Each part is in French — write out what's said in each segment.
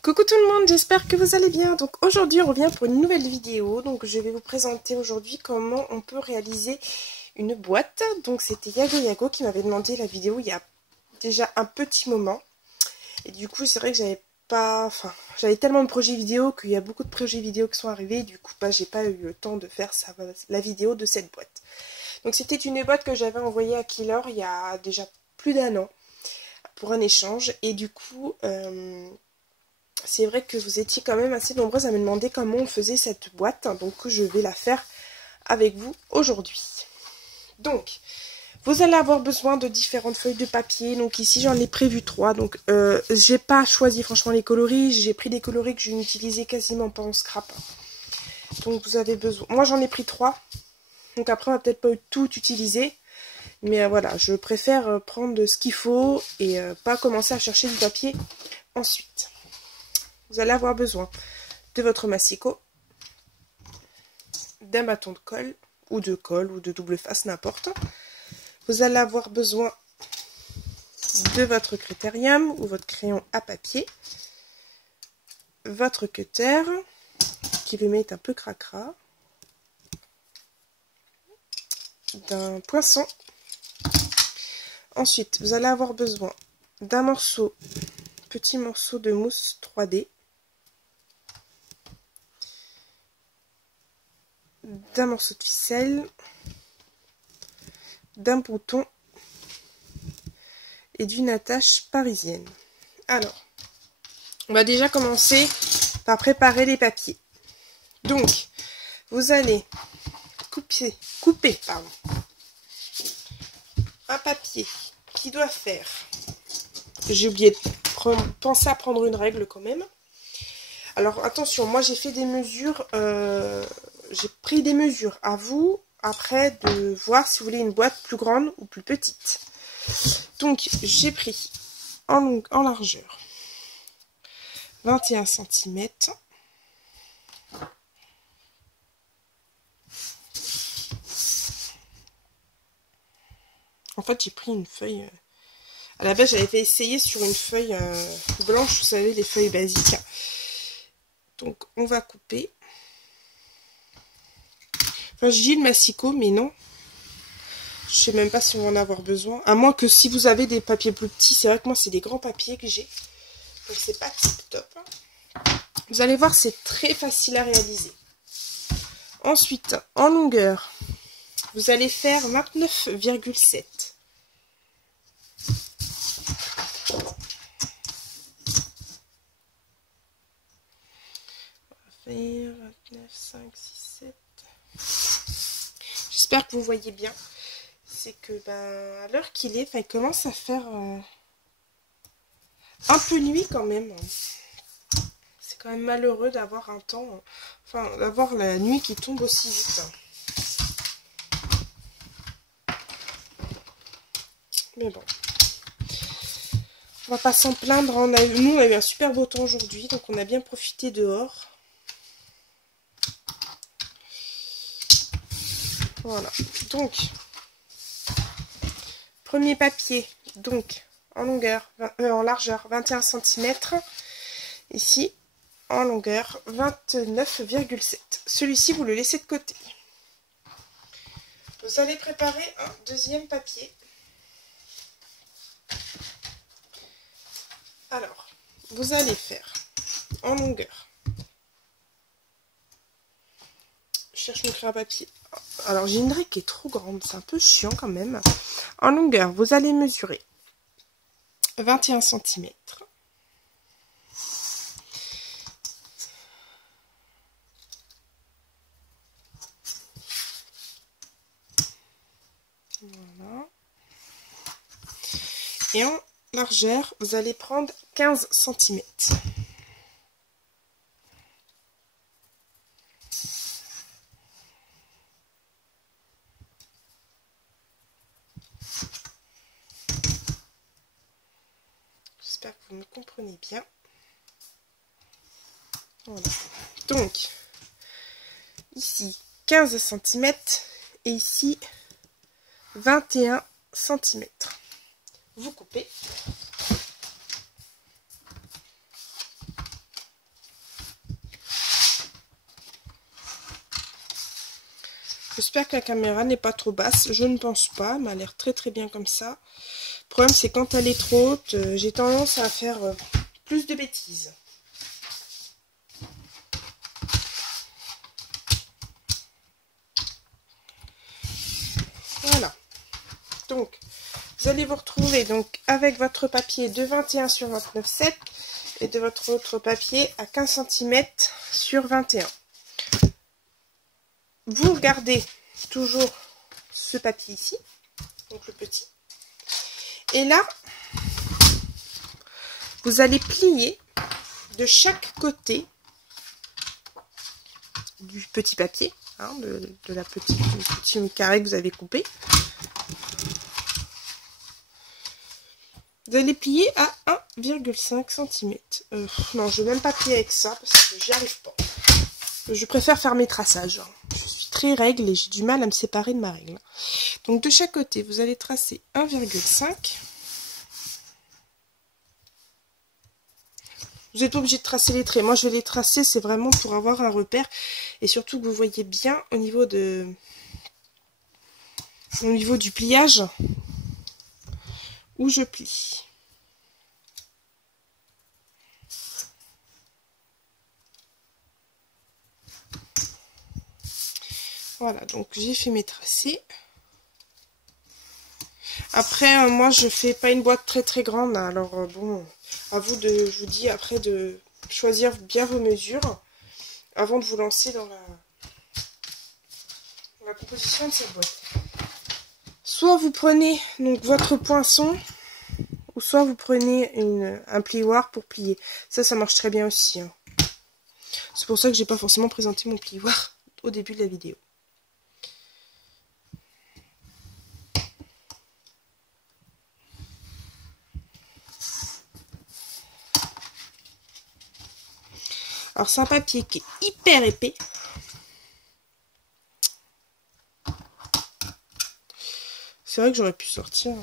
Coucou tout le monde, j'espère que vous allez bien. Donc aujourd'hui on revient pour une nouvelle vidéo. Donc je vais vous présenter aujourd'hui comment on peut réaliser une boîte. Donc c'était Yago qui m'avait demandé la vidéo il y a déjà un petit moment. Et du coup c'est vrai que j'avais tellement de projets vidéo qu'il y a beaucoup de projets vidéo qui sont arrivés. Du coup j'ai pas eu le temps de faire la vidéo de cette boîte. Donc c'était une boîte que j'avais envoyée à Killer il y a déjà plus d'un an pour un échange. Et du coup c'est vrai que vous étiez quand même assez nombreuses à me demander comment on faisait cette boîte, donc je vais la faire avec vous aujourd'hui. Donc, vous allez avoir besoin de différentes feuilles de papier, donc ici j'en ai prévu 3, donc j'ai pas choisi franchement les coloris, j'ai pris des coloris que je n'utilisais quasiment pas en scrap. Donc vous avez besoin, moi j'en ai pris 3, donc après on va peut-être pas tout utiliser, mais voilà, je préfère prendre ce qu'il faut et pas commencer à chercher du papier ensuite. Vous allez avoir besoin de votre massicot, d'un bâton de colle ou de double face, n'importe. Vous allez avoir besoin de votre critérium ou votre crayon à papier, votre cutter qui le met un peu cracra, d'un poinçon. Ensuite, vous allez avoir besoin d'un petit morceau de mousse 3D, d'un morceau de ficelle, d'un bouton et d'une attache parisienne. Alors, on va déjà commencer par préparer les papiers. Donc, vous allez couper un papier qui doit faire... J'ai oublié de penser à prendre une règle quand même. Alors, attention, moi j'ai fait des mesures... j'ai pris des mesures. À vous, après, de voir si vous voulez une boîte plus grande ou plus petite. Donc, j'ai pris en largeur 21 cm. En fait, j'ai pris une feuille... À la base, j'avais fait essayer sur une feuille blanche, vous savez, les feuilles basiques. Donc, on va couper. Enfin, je dis le massicot, mais non. Je sais même pas si on va en avoir besoin. À moins que si vous avez des papiers plus petits, c'est vrai que moi, c'est des grands papiers que j'ai. Donc, c'est pas tip top. Vous allez voir, c'est très facile à réaliser. Ensuite, en longueur, vous allez faire 29,7. On va faire 29, 5, 6, 7. J'espère que vous voyez bien. C'est que, à l'heure qu'il est, il commence à faire un peu nuit quand même. C'est quand même malheureux d'avoir un temps, d'avoir la nuit qui tombe aussi vite. Mais bon, on va pas s'en plaindre. Nous, on a eu un super beau temps aujourd'hui, donc on a bien profité dehors. Voilà. Donc, premier papier, donc en longueur, en largeur 21 cm. Ici, en longueur 29,7. Celui-ci, vous le laissez de côté. Vous allez préparer un deuxième papier. Alors, vous allez faire en longueur. Je cherche mon crayon à papier. Alors, j'ai une règle qui est trop grande, c'est un peu chiant quand même. En longueur, vous allez mesurer 21 cm. Voilà. Et en largeur, vous allez prendre 15 cm. J'espère que vous me comprenez bien. Voilà. Donc, ici 15 cm et ici 21 cm. Vous coupez. j'espère que la caméra n'est pas trop basse. Je ne pense pas, elle m'a l'air très très bien comme ça. Le problème c'est quand elle est trop haute, j'ai tendance à faire plus de bêtises. Voilà. Donc, vous allez vous retrouver donc avec votre papier de 21 sur 29,7 et de votre autre papier à 15 cm sur 21. Vous regardez toujours ce papier ici, donc le petit. Et là, vous allez plier de chaque côté du petit papier, hein, du petit carré que vous avez coupé. Vous allez plier à 1,5 cm. Non, je ne vais même pas plier avec ça parce que j'y arrive pas. Je préfère faire mes traçages. Je suis très règle et j'ai du mal à me séparer de ma règle. Donc de chaque côté, vous allez tracer 1,5. Vous n'êtes pas obligé de tracer les traits. Moi, je vais les tracer, c'est vraiment pour avoir un repère. Et surtout que vous voyez bien au niveau du pliage où je plie. Voilà, donc j'ai fait mes tracés. Après, moi, je fais pas une boîte très très grande. Alors, bon, à vous de, je vous dis après de choisir bien vos mesures avant de vous lancer dans la composition de cette boîte. Soit vous prenez donc votre poinçon, ou soit vous prenez un plioir pour plier. Ça marche très bien aussi. Hein. C'est pour ça que j'ai pas forcément présenté mon plioir au début de la vidéo. Alors c'est un papier qui est hyper épais. C'est vrai que j'aurais pu sortir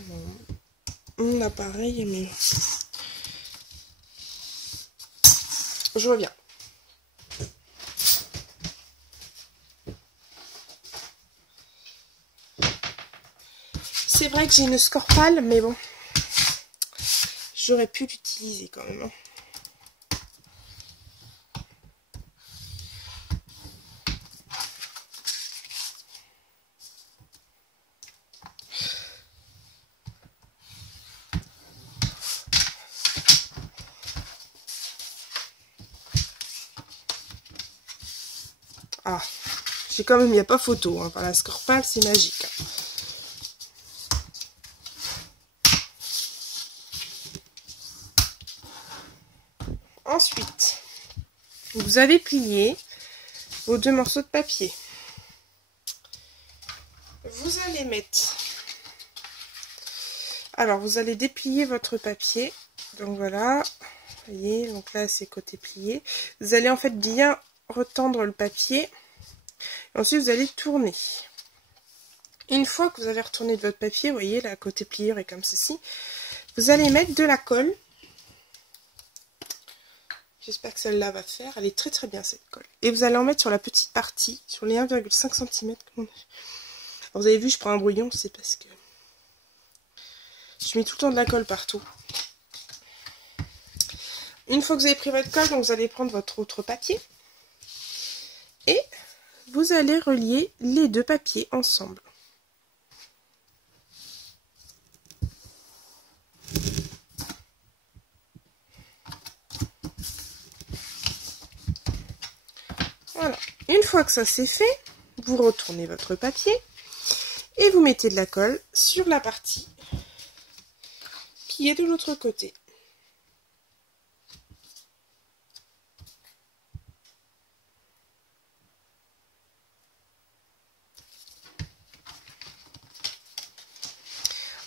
mon appareil, mais je reviens. C'est vrai que j'ai une Scorpal, mais bon, j'aurais pu l'utiliser quand même. Ah, j'ai quand même, il n'y a pas photo. Hein. Par la Scorpal, c'est magique. Ensuite, vous avez plié vos 2 morceaux de papier. Vous allez mettre... Alors, vous allez déplier votre papier. Donc voilà, vous voyez, donc là c'est côté plié. Vous allez en fait bien retendre le papier. Ensuite, vous allez tourner. Une fois que vous avez retourné de votre papier, vous voyez, la côté pliure est comme ceci. Vous allez mettre de la colle. J'espère que celle-là va faire. Elle est très très bien cette colle. Et vous allez en mettre sur la petite partie, sur les 1,5 cm. Alors, vous avez vu, je prends un brouillon, c'est parce que je mets tout le temps de la colle partout. Une fois que vous avez pris votre colle, donc vous allez prendre votre autre papier. Et vous allez relier les 2 papiers ensemble. Voilà. Une fois que ça c'est fait, vous retournez votre papier et vous mettez de la colle sur la partie qui est de l'autre côté.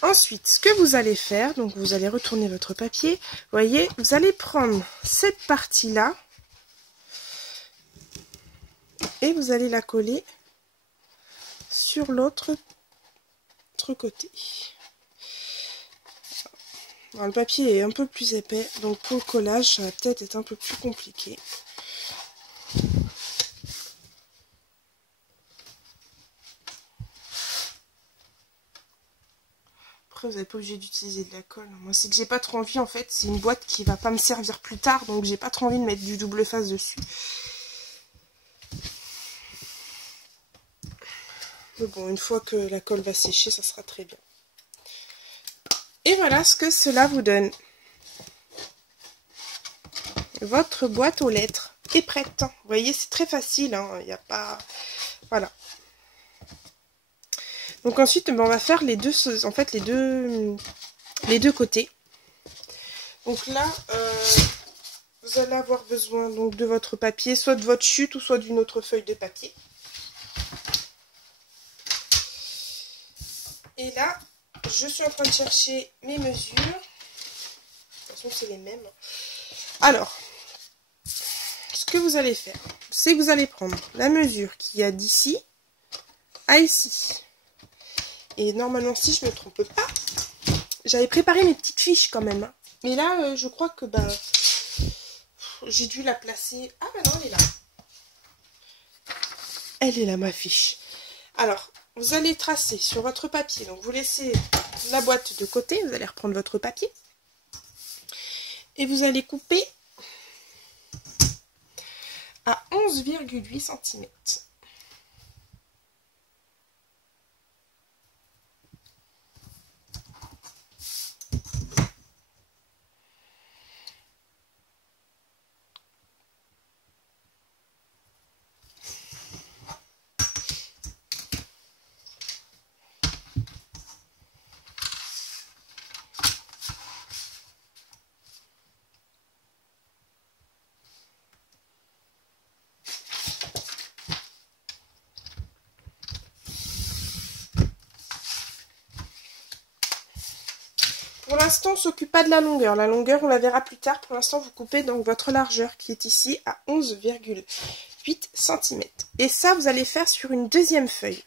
Ensuite, ce que vous allez faire, donc vous allez retourner votre papier, vous voyez, vous allez prendre cette partie-là et vous allez la coller sur l'autre côté. Alors, le papier est un peu plus épais, donc pour le collage, ça va peut-être être un peu plus compliqué. après vous n'êtes pas obligé d'utiliser de la colle. Moi c'est que j'ai pas trop envie en fait, c'est une boîte qui va pas me servir plus tard, donc j'ai pas trop envie de mettre du double face dessus. Mais bon, une fois que la colle va sécher, ça sera très bien. Et voilà ce que cela vous donne. Votre boîte aux lettres est prête. Vous voyez, c'est très facile, hein. Il n'y a pas... Voilà. Donc ensuite, ben, on va faire les deux, en fait, les deux côtés. Donc là, vous allez avoir besoin donc, de votre papier, soit de votre chute ou soit d'une autre feuille de papier. Et là, je suis en train de chercher mes mesures. De toute façon, c'est les mêmes. Alors, ce que vous allez faire, c'est que vous allez prendre la mesure qu'il y a d'ici à ici. Et normalement, si je ne me trompe pas, j'avais préparé mes petites fiches quand même. Mais là, je crois que bah, j'ai dû la placer... Ah bah non, elle est là. Elle est là, ma fiche. Alors, vous allez tracer sur votre papier. Donc, vous laissez la boîte de côté. Vous allez reprendre votre papier. Et vous allez couper à 11,8 cm. Pour l'instant, on ne s'occupe pas de la longueur. La longueur, on la verra plus tard. Pour l'instant, vous coupez donc votre largeur qui est ici à 11,8 cm. Et ça, vous allez faire sur une deuxième feuille.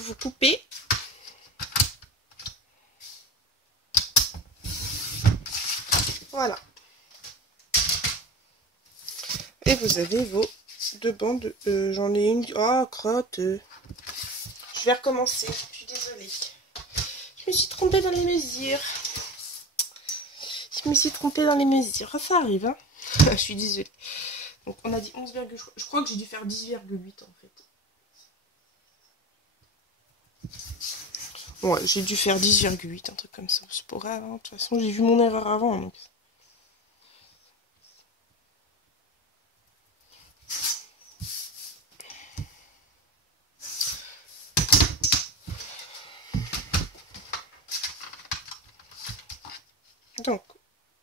Vous coupez. Voilà. Et vous avez vos deux bandes. J'en ai une. Oh, crotte. Je vais recommencer. Je suis désolée. Je me suis trompée dans les mesures. Je me suis trompée dans les mesures. Ça arrive, hein. Je suis désolée. Donc, on a dit 11, je crois que j'ai dû faire 10,8 en fait. Ouais, j'ai dû faire 10,8, un truc comme ça. C'est pas grave, hein. De toute façon, j'ai vu mon erreur avant. Donc. Donc,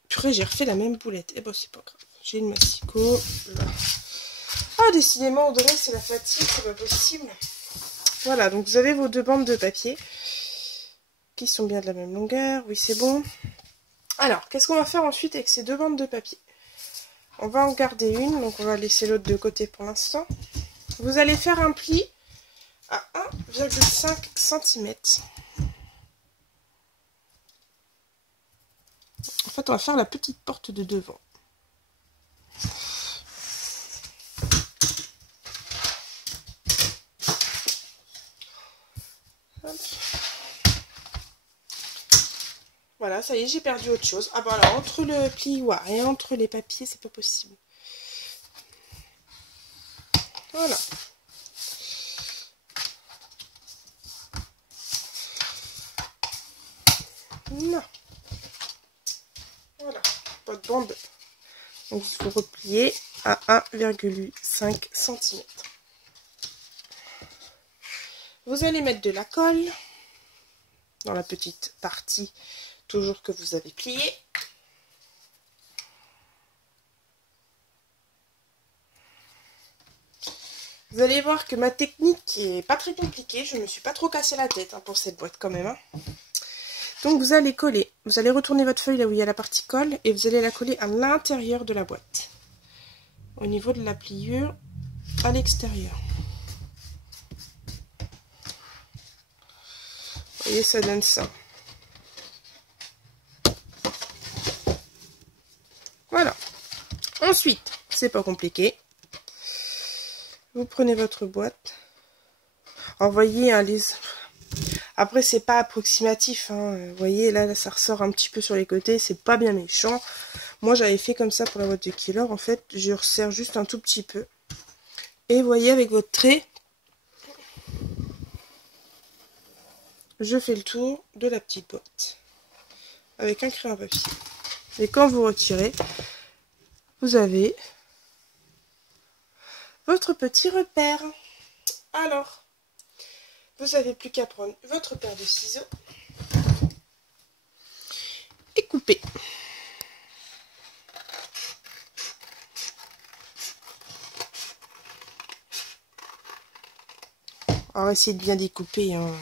purée, j'ai refait la même boulette. Et bon, c'est pas grave. J'ai une massicot. Là. Ah, décidément, Audrey, c'est la fatigue, c'est pas possible. Voilà, donc vous avez vos deux bandes de papier qui sont bien de la même longueur. Oui, c'est bon. Alors, qu'est-ce qu'on va faire ensuite avec ces deux bandes de papier? On va en garder une, donc on va laisser l'autre de côté pour l'instant. Vous allez faire un pli à 1,5 cm. En fait, on va faire la petite porte de devant. Hop. Voilà, ça y est, j'ai perdu autre chose. Ah bah alors, entre le plioir et entre les papiers, c'est pas possible. Voilà. Non. Voilà, votre bande. Donc, il faut replier à 1,5 cm. Vous allez mettre de la colle dans la petite partie toujours que vous avez plié. Vous allez voir que ma technique est pas très compliquée. Je me suis pas trop cassé la tête pour cette boîte quand même. Donc vous allez coller. Vous allez retourner votre feuille là où il y a la partie colle. Et vous allez la coller à l'intérieur de la boîte. Au niveau de la pliure à l'extérieur. Vous voyez, ça donne ça. Voilà. Ensuite, c'est pas compliqué. Vous prenez votre boîte. Alors, vous voyez, hein, après, c'est pas approximatif. Hein. Vous voyez, là, ça ressort un petit peu sur les côtés. C'est pas bien méchant. Moi, j'avais fait comme ça pour la boîte de Killer. En fait, je resserre juste un tout petit peu. Et vous voyez, avec votre trait, je fais le tour de la petite boîte. Avec un crayon à papier. Et quand vous retirez, vous avez votre petit repère. Alors, vous n'avez plus qu'à prendre votre paire de ciseaux et couper. Alors, essayez de bien découper. Hein.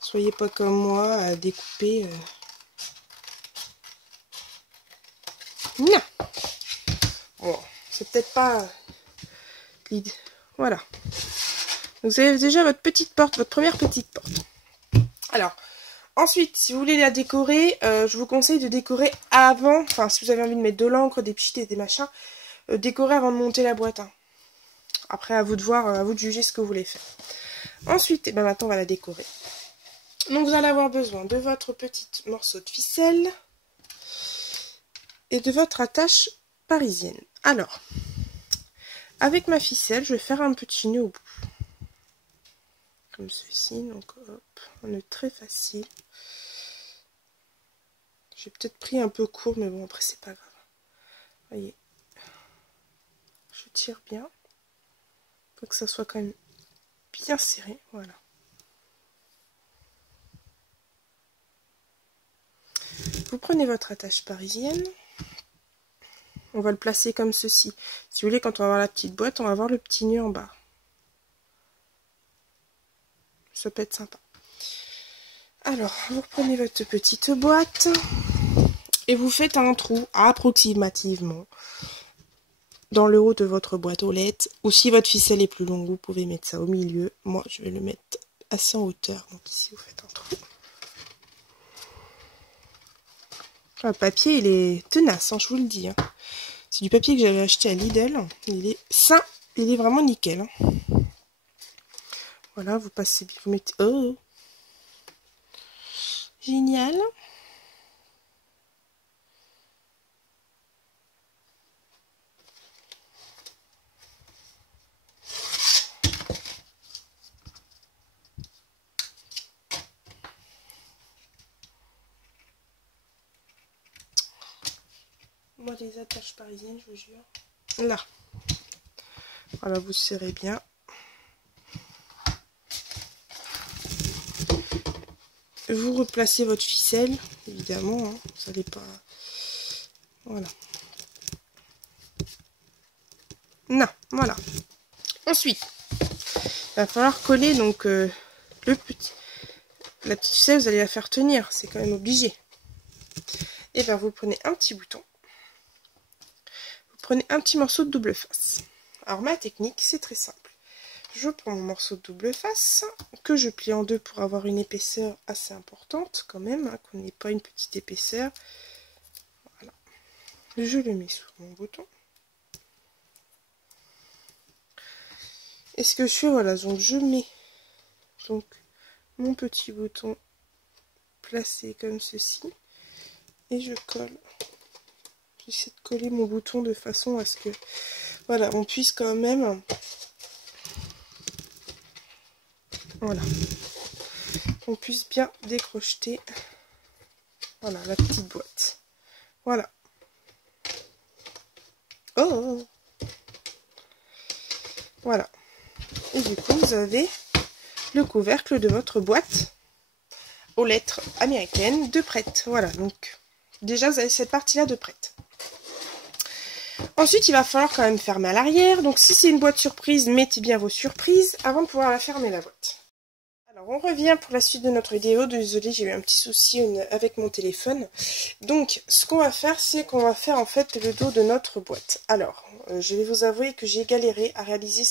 Soyez pas comme moi à découper. Non. Bon, c'est peut-être pas l'idée. Voilà. Donc, vous avez déjà votre petite porte, votre première petite porte. Alors, ensuite, si vous voulez la décorer, je vous conseille de décorer avant. Enfin, si vous avez envie de mettre de l'encre, des pchites et des machins, décorer avant de monter la boîte. Hein. Après, à vous de voir, à vous de juger ce que vous voulez faire. Ensuite, et ben maintenant, on va la décorer. Donc, vous allez avoir besoin de votre petit morceau de ficelle et de votre attache parisienne. Alors, avec ma ficelle, je vais faire un petit nœud au bout. Comme ceci, donc hop, un nœud très facile. J'ai peut-être pris un peu court, mais bon, après, c'est pas grave. Voyez, je tire bien. Faut que ça soit quand même bien serré, voilà. Vous prenez votre attache parisienne. On va le placer comme ceci. Si vous voulez, quand on va avoir la petite boîte, on va avoir le petit nœud en bas. Ça peut être sympa. Alors, vous reprenez votre petite boîte et vous faites un trou approximativement dans le haut de votre boîte aux lettres. Ou si votre ficelle est plus longue, vous pouvez mettre ça au milieu. Moi, je vais le mettre assez en hauteur. Donc ici, vous faites un trou. Le papier, il est tenace, hein, je vous le dis. Hein. C'est du papier que j'avais acheté à Lidl. Il est sain, il est vraiment nickel. Hein. Voilà, vous passez, vous mettez... Oh, génial. Moi, les attaches parisiennes, je vous jure. Là. Voilà, vous serrez bien. Vous replacez votre ficelle, évidemment. Hein, vous n'allez pas... Voilà. Non, voilà. Ensuite, il va falloir coller donc la petite ficelle, vous allez la faire tenir. C'est quand même obligé. Et bien, vous prenez un petit bouton. Vous prenez un petit morceau de double face. Alors, ma technique, c'est très simple. Je prends mon morceau de double face, que je plie en deux pour avoir une épaisseur assez importante quand même, hein, qu'on n'ait pas une petite épaisseur. Voilà. Je le mets sur mon bouton. Et ce que je fais, voilà, donc je mets donc mon petit bouton placé comme ceci. Et je colle. J'essaie de coller mon bouton de façon à ce que, voilà, on puisse quand même... Voilà. On puisse bien décrocheter. Voilà, la petite boîte. Voilà. Oh! Voilà. Et du coup, vous avez le couvercle de votre boîte aux lettres américaines de prête. Voilà, donc déjà, vous avez cette partie-là de prête. Ensuite, il va falloir quand même fermer à l'arrière. Donc si c'est une boîte surprise, mettez bien vos surprises avant de pouvoir la fermer, la boîte. Alors, on revient pour la suite de notre vidéo. Désolée, j'ai eu un petit souci avec mon téléphone. Donc, ce qu'on va faire, c'est qu'on va faire en fait le dos de notre boîte. Alors, je vais vous avouer que j'ai galéré à réaliser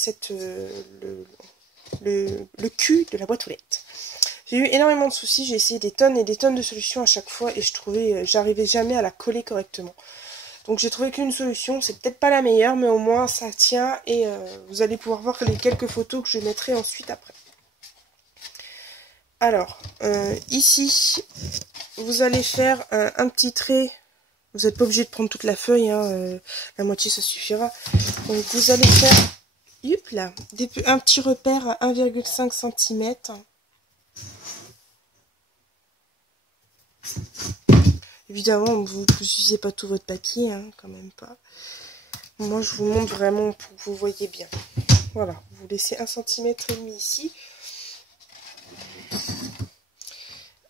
le cul de la boîte aux lettres. J'ai eu énormément de soucis, j'ai essayé des tonnes et des tonnes de solutions à chaque fois et j'arrivais jamais à la coller correctement. Donc j'ai trouvé qu'une solution, c'est peut-être pas la meilleure, mais au moins ça tient et vous allez pouvoir voir les quelques photos que je mettrai ensuite après. Alors, ici, vous allez faire un petit trait. Vous n'êtes pas obligé de prendre toute la feuille, hein, la moitié ça suffira. Donc vous allez faire, hop là, un petit repère à 1,5 cm. Évidemment, vous n'utilisez pas tout votre papier, hein, quand même pas. Moi, je vous montre vraiment pour que vous voyez bien. Voilà, vous laissez 1,5 cm ici.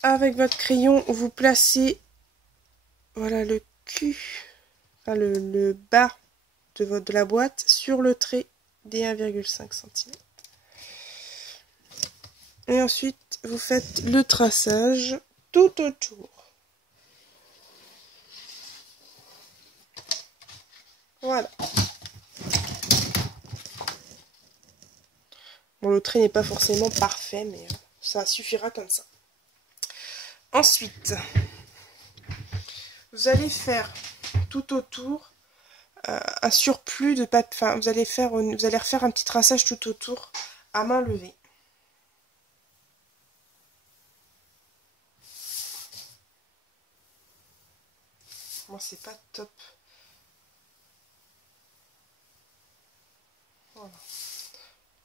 Avec votre crayon, vous placez, voilà, le cul, enfin le bas de la boîte sur le trait des 1,5 cm. Et ensuite, vous faites le traçage tout autour. Voilà. Bon, le trait n'est pas forcément parfait, mais ça suffira comme ça. Ensuite, vous allez faire tout autour un surplus de papier. Enfin, vous allez refaire un petit traçage tout autour à main levée. Moi, c'est pas top. Voilà.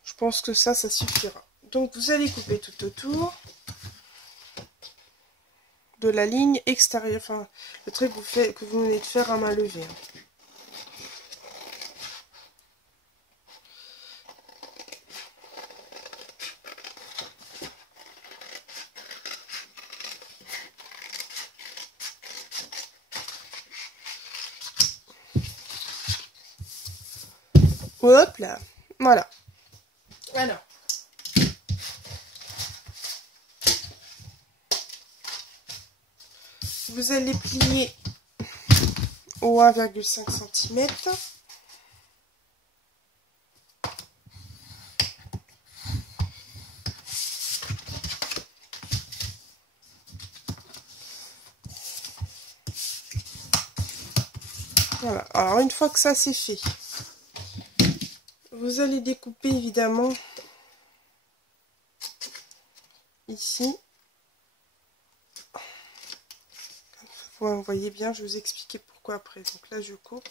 Je pense que ça suffira. Donc, vous allez couper tout autour de la ligne extérieure, enfin, le trait que vous venez de faire à main levée. Hop là, voilà. Alors, vous allez plier au 1,5 cm. Voilà, alors une fois que ça c'est fait, vous allez découper évidemment ici. Vous voyez bien, je vais vous expliquer pourquoi après. Donc là je coupe.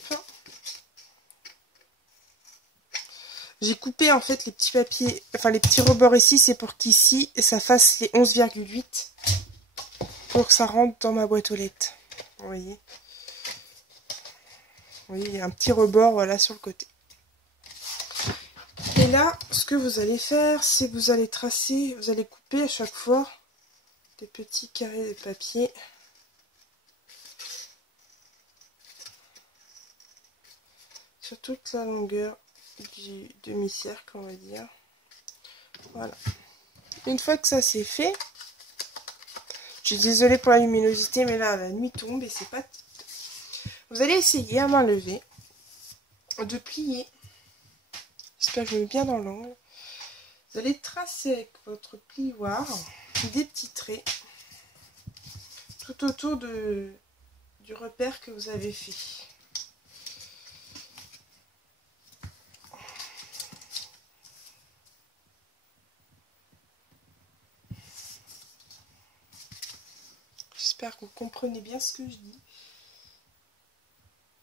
J'ai coupé en fait les petits papiers, enfin les petits rebords ici, c'est pour qu'ici ça fasse les 11,8 pour que ça rentre dans ma boîte aux lettres. Vous voyez. Vous voyez, il y a un petit rebord, voilà, sur le côté. Et là, ce que vous allez faire, c'est que vous allez tracer, vous allez couper à chaque fois des petits carrés de papier. Sur toute la longueur du demi-cercle, on va dire. Voilà. Une fois que ça c'est fait, je suis désolée pour la luminosité, mais là la nuit tombe et c'est pas... Vous allez essayer à main levée de plier. J'espère que je me mets bien dans l'angle. Vous allez tracer avec votre plioir des petits traits tout autour du repère que vous avez fait. J'espère que vous comprenez bien ce que je dis.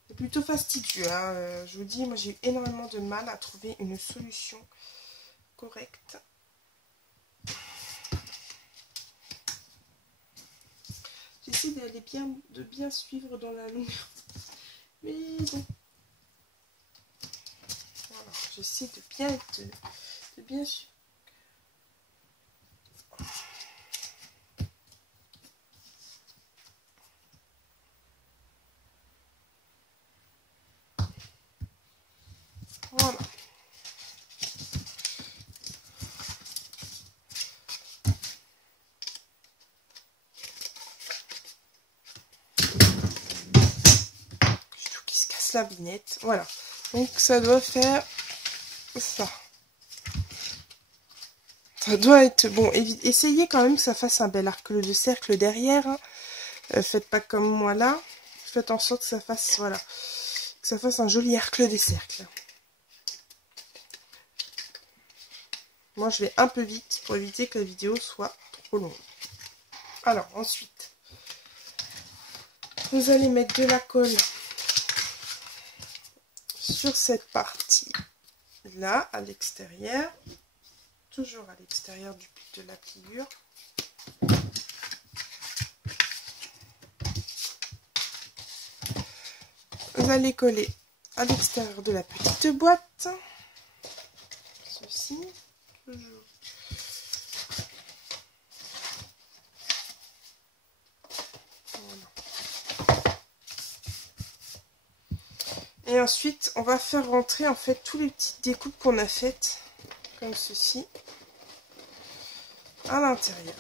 C'est plutôt fastidieux, hein. Je vous dis, moi j'ai eu énormément de mal à trouver une solution correcte. J'essaie de bien suivre dans la longueur. Mais bon. Voilà, j'essaie de bien suivre. la vignette. Voilà. Donc ça doit faire ça. Ça doit être bon. Essayez quand même que ça fasse un bel arc de cercle derrière. Hein. Faites pas comme moi là. Faites en sorte que ça fasse, voilà, que ça fasse un joli arc des cercles. Moi je vais un peu vite pour éviter que la vidéo soit trop longue. Alors ensuite, vous allez mettre de la colle sur cette partie là, à l'extérieur. Toujours à l'extérieur de la pliure. Vous allez coller à l'extérieur de la petite boîte. Ceci, toujours. Voilà. Et ensuite, on va faire rentrer en fait tous les petites découpes qu'on a faites, comme ceci, à l'intérieur.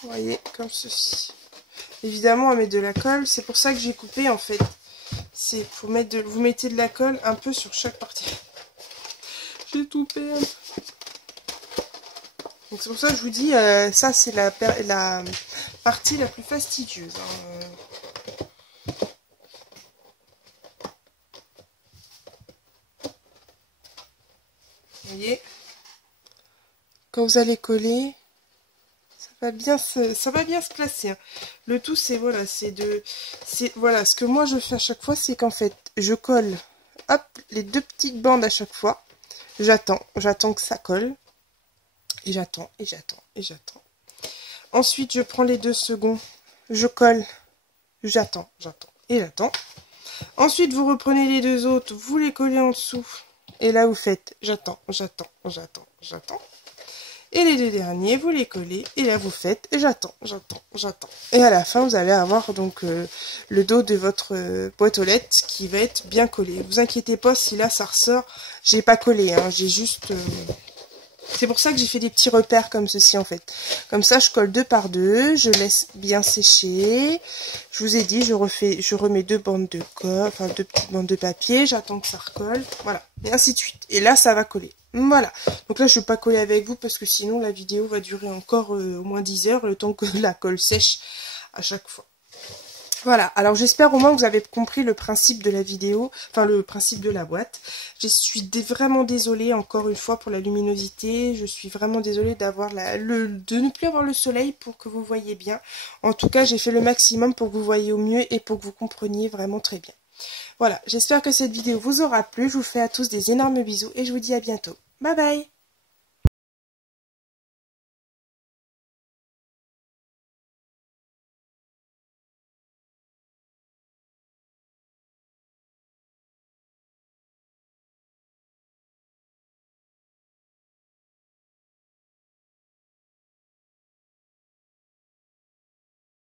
Vous voyez, comme ceci. Évidemment, on met de la colle, c'est pour ça que j'ai coupé en fait. C'est pour mettre vous mettez de la colle un peu sur chaque partie. J'ai tout perdu. Donc c'est pour ça que je vous dis, ça c'est la partie la plus fastidieuse. Hein. Vous voyez, quand vous allez coller, ça va bien se placer. Hein. Le tout c'est voilà, voilà, ce que moi je fais à chaque fois, c'est qu'en fait je colle, hop, les deux petites bandes à chaque fois. J'attends que ça colle. Et j'attends, et j'attends, et j'attends. Ensuite, je prends les 2 secondes, je colle, j'attends, et j'attends. Ensuite, vous reprenez les 2 autres, vous les collez en dessous. Et là, vous faites j'attends. Et les 2 derniers, vous les collez, et là, vous faites j'attends. Et à la fin, vous allez avoir donc le dos de votre boîte aux lettres qui va être bien collé. Vous inquiétez pas si là, ça ressort. J'ai pas collé, hein, j'ai juste... C'est pour ça que j'ai fait des petits repères comme ceci en fait. Comme ça, je colle 2 par 2, je laisse bien sécher. Je vous ai dit, je remets 2 bandes de colle, enfin 2 petites bandes de papier, j'attends que ça recolle, voilà, et ainsi de suite. Et là, ça va coller. Voilà. Donc là, je ne vais pas coller avec vous parce que sinon la vidéo va durer encore au moins 10 heures, le temps que la colle sèche à chaque fois. Voilà, alors j'espère au moins que vous avez compris le principe de la vidéo, enfin le principe de la boîte. Je suis vraiment désolée encore une fois pour la luminosité, je suis vraiment désolée d'avoir de ne plus avoir le soleil pour que vous voyez bien. En tout cas, j'ai fait le maximum pour que vous voyez au mieux et pour que vous compreniez vraiment très bien. Voilà, j'espère que cette vidéo vous aura plu, je vous fais à tous des énormes bisous et je vous dis à bientôt. Bye bye!